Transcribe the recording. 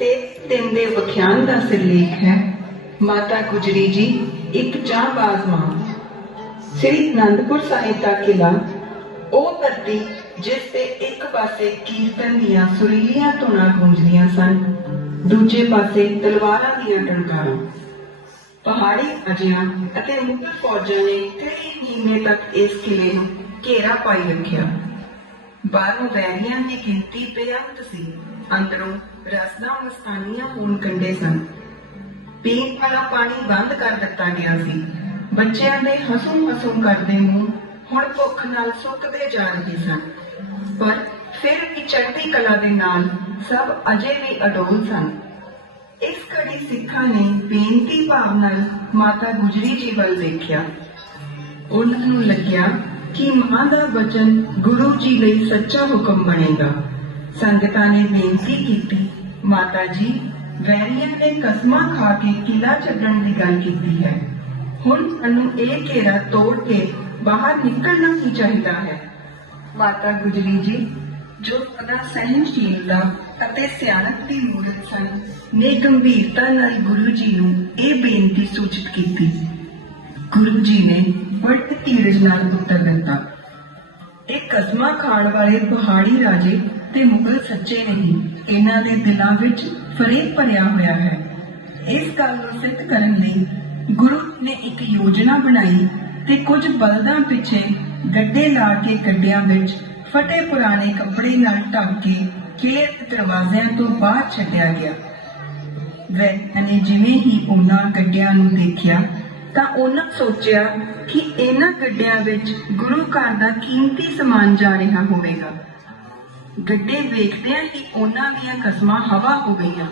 ਤੇ ਤਿੰਨ ਦੇ ਵਿਖਿਆਨ ਦਾ ਸਿਰਲੇਖ ਹੈ। ਮਾਤਾ ਗੁਜਰੀ ਜੀ, ਇੱਕ ਜਾਂਬਾਜ਼ ਮਾਂ। ਸ੍ਰੀ ਅਨੰਦਪੁਰ ਸਾਹਿਬ ਦਾ ਕਿਲਾ ਉਹ ਧਰਤੀ ਜਿਸ ਤੇ ਇੱਕ ਪਾਸੇ ਕੀਰਤਨ ਦੀਆਂ ਸੁਰੀਲੀਆਂ ਧੁਨਾਂ ਗੂੰਜਦੀਆਂ ਸਨ, ਦੂਜੇ ਪਾਸੇ ਤਲਵਾਰਾਂ ਦੀਆਂ ਟਣਕਾਰਾਂ। ਪਹਾੜੀ ਅਜਿਆਂ ਅਤੇ ਮੁਗਲ ਫੌਜਾਂ ਨੇ ਕਈ ਮਹੀਨੇ ਤੱਕ ਇਸ ਕਿਲੇ ਨੂੰ ਘੇਰਾ ਪਾਈ ਰੱਖਿਆ। ਬਾਹਰੋਂ ਵੈਰੀਆਂ ਦੀ ਗਿਣਤੀ ਬੇਅੰਤ ਸੀ। ਅੰਦਰੋਂ ਰਸਦਾਂ ਮਸਤਾਨੀਆਂ ਹੋਣ ਕੰਡੇ ਸਨ। ਪੀਣ ਵਾਲਾ ਪਾਣੀ ਬੰਦ ਕਰ ਦਿੱਤਾ ਗਿਆ ਸੀ। ਬੱਚਿਆਂ ਦੇ ਹਸੂੰ ਹਸੂੰ ਕਰਦੇ ਮੂੰਹ ਹੁਣ ਭੁੱਖ ਨਾਲ ਸੁੱਕਦੇ ਜਾ ਰਹੇ ਸਨ। ਪਰ ਫਿਰ ਵੀ ਚੜ੍ਹਦੀ ਕਲਾ ਦੇ ਨਾਲ ਸਭ ਅਜੇ ਵੀ ਅਡੋਲ ਸਨ। ਇਸ ਘੜੀ ਸਿੱਖਾਂ ਨੇ ਬੇਨਤੀ ਭਾਵ ਨਾਲ ਮਾਤਾ ਗੁਜਰੀ ਜੀ ਵੱਲ ਵੇਖਿਆ। ਉਹਨਾਂ ਨੂੰ ਲੱਗਿਆ ਕਿ ਮਾਂ ਦਾ ਵਚਨ ਗੁਰੂ ਜੀ ਲਈ ਸੱਚਾ ਹੁਕਮ ਬਣੇਗਾ। ਸੰਗਤਾਂ ਨੇ ਬੇਨਤੀ ਕੀਤੀ, ਮਾਤਾ ਜੀ, ਵੈਰੀਆਂ ਨੇ ਕਸਮਾਂ ਖਾ ਕੇ ਕਿਲਾ ਛੱਡਣ ਦੀ ਗੱਲ ਕੀਤੀ ਹੈ। ਹੁਣ ਸਾਨੂੰ ਇਹ ਘੇਰਾ ਤੋੜ ਕੇ ਬਾਹਰ ਨਿਕਲਣਾ ਹੀ ਚਾਹੀਦਾ ਹੈ। ਮਾਤਾ ਗੁਜਰੀ ਜੀ, ਜੋ ਸਦਾ ਸਹਿਨਸ਼ੀਲਤਾ ਅਤੇ ਸਿਆਣਪ ਦੀ ਮੂਰਤ ਸਨ, ਨੇ ਗੰਭੀਰਤਾ ਨਾਲ ਗੁਰੂ ਜੀ ਨੂੰ ਇਹ ਬੇਨਤੀ ਸੂਚਿਤ ਕੀਤੀ। ਗੁਰੂ ਜੀ ਨੇ ਬੜੀ ਧੀਰਜ ਨਾਲ ਉੱਤਰ ਦਿੱਤਾ। ਇਹ ਕਸਮਾਂ ਖਾਣ ਵਾਲੇ ਪਹਾੜੀ ਰਾਜੇ ਤੇ ਮੁਗਲ ਸੱਚੇ ਨਹੀਂ, ਇਹਨਾਂ ਦੇ ਦਿਲਾਂ ਵਿੱਚ ਫਰੇਬ ਭਰਿਆ ਹੋਇਆ ਹੈ। ਇਸ ਗੱਲ ਨੂੰ ਸਿੱਧ ਕਰਨ ਲਈ ਗੁਰੂ ਨੇ ਇੱਕ ਯੋਜਨਾ ਬਣਾਈ ਤੇ ਕੁਝ ਬਲਦਾਂ ਪਿੱਛੇ ਗੱਡੇ ਲਾ ਕੇ ਗੱਡਿਆਂ ਵਿੱਚ ਫਟੇ ਪੁਰਾਣੇ ਕੱਪੜੇ ਨਾਲ ਢੱਕ ਕੇ ਕਿਲੇ ਦੇ ਦਰਵਾਜ਼ਿਆਂ ਤੋਂ ਬਾਹਰ ਛੱਡਿਆ ਗਿਆ। ਵੈਨਾਂ ਨੇ ਜਿਵੇਂ ਹੀ ਉਹਨਾਂ ਗੱਡਿਆਂ ਨੂੰ ਦੇਖਿਆ ਤਾਂ ਉਹਨਾਂ ਸੋਚਿਆ ਕਿ ਇਹਨਾਂ ਗੱਡਿਆਂ ਵਿੱਚ ਗੁਰੂ ਘਰ ਦਾ ਕੀਮਤੀ ਸਮਾਨ ਜਾ ਰਿਹਾ ਹੋਵੇਗਾ। ਗੱਡੇ ਵੇਖਦਿਆਂ ਹੀ ਉਹਨਾਂ ਦੀਆਂ ਕਸਮਾਂ ਹਵਾ ਹੋ ਗਈਆਂ।